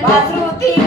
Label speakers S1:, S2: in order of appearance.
S1: quatro o